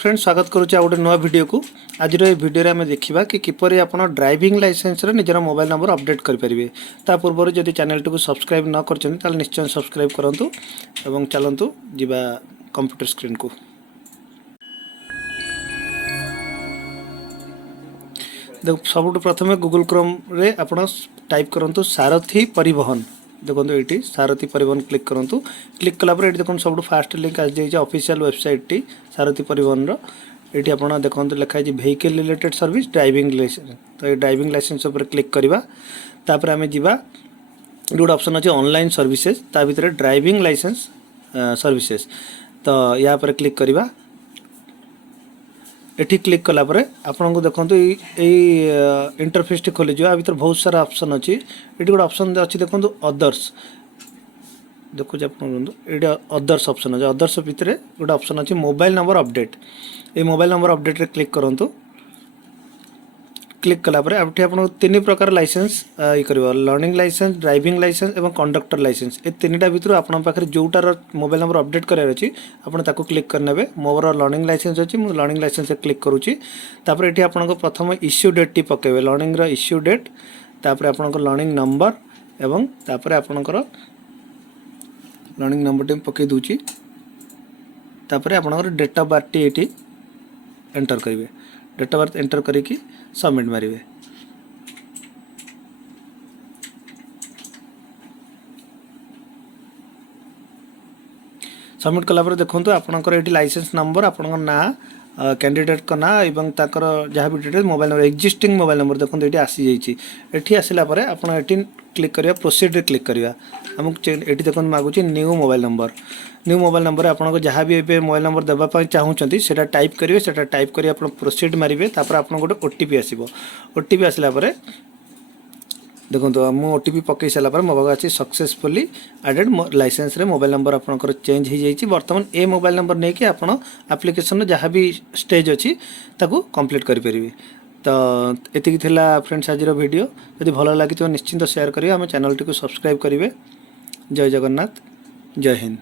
Friends स्वागत करुच्चे आ गोटे नुआ वीडियो को। आज वीडियो आम देखा कि किपर आप ड्राइविंग लाइसेंस निजर मोबाइल नंबर अपडेट करेंगे। ता पूर्व जदि चैनल टी सब्सक्राइब न कर निश्चय सब्सक्राइब करूँ और चलतु जा कंप्यूटर स्क्रीन को। देख सब प्रथम गूगल क्रोम रे आप टाइप करूँ सारथी परिवहन। देखो ये सारथी परिवहन क्लिक करूँ। क्लिक कलापर ये देखो सब फास्ट लिंक आ जाए ऑफिशियल वेबसाइट टी सारथी परिवहन ये आप देखो लिखाई vehicle related service driving licence. तो ये ड्राइविंग लाइसेंस पर क्लिक करवा तापर आम जा गोटे ऑप्शन अच्छे ऑनलाइन सर्विसेज ता भीतर ड्राइविंग लाइसेंस सर्विसेज। तो या पर क्लिक करवा एठी क्लिक कलापर आपन को देखो इंटरफेस टी खोली आ भीतर बहुत सारा ऑप्शन अच्छी। ये गोटे ऑप्शन अच्छी देखो अदर्स देखो ये अदर्स ऑप्शन अच्छे। अदर्स भितर गोटे ऑप्शन अच्छी मोबाइल नंबर अपडेट। ये मोबाइल नंबर अपडेट रे क्लिक करूँ। क्लिक कलापर आप तीन प्रकार लाइसेंस ये कर लर्निंग लाइसेंस ड्राइविंग लाइसेंस और कंडक्टर लाइसेंस। ये तीनटा भर आपन पाखे जोटार मोबाइल नंबर अपडेट करार अच्छी आपको क्लिक करने। मोर लर्निंग लाइसेंस अच्छी मुझे लर्निंग लाइसेंस क्लिक करुच्ची। ये आपको प्रथम इश्यू डेट टी पकेबे लर्निंग इश्यू डेट तापर आपन लर्निंग नंबर एवं तापर आपनकर लर्निंग नंबर टी पकई दूची। तापर आपनकर डेट ऑफ बर्थ टी एटी एंटर करेंगे। डेट ऑफ बर्थ एंटर करिकी सबमिट मारे। सबमिट कलापर देखो आपनकर ये लाइसेंस नंबर आपन ना कैंडिडेट का ना एवं ताकर जहाँ भी detail mobile number existing mobile number देखो ये आसी जाइए। आसला आप क्लिक करिया प्रोसीड रे क्लिक करिया आमको ये देखो मागुची new mobile number. New mobile number आपको जहाँ भी ए मोबाइल नंबर देवाई चाहूँगी से टाइप करेंगे। से टाइप कर प्रोसीड मारे तापर आप गोटे ओटीपी आसो। ओटीपी आसला देखो मु ओटीपी पकई सारापर मो पाखे अच्छी सक्सेसफुली एडेड लाइसेंस रे मोबाइल नंबर आपंकर चेंज हो जाइए। बर्तमान ए मोबाइल नंबर नहीं कि आप आप्लिकेसन जहाँ भी स्टेज अच्छी ताकू कंप्लीट करेंगे। तो एति थिला फ्रेंड्स आज वीडियो यदि भल लगी तो निश्चिंत शेयर करिए। आम चैनल टी सब्सक्राइब करेंगे। जय जगन्नाथ जय हिंद।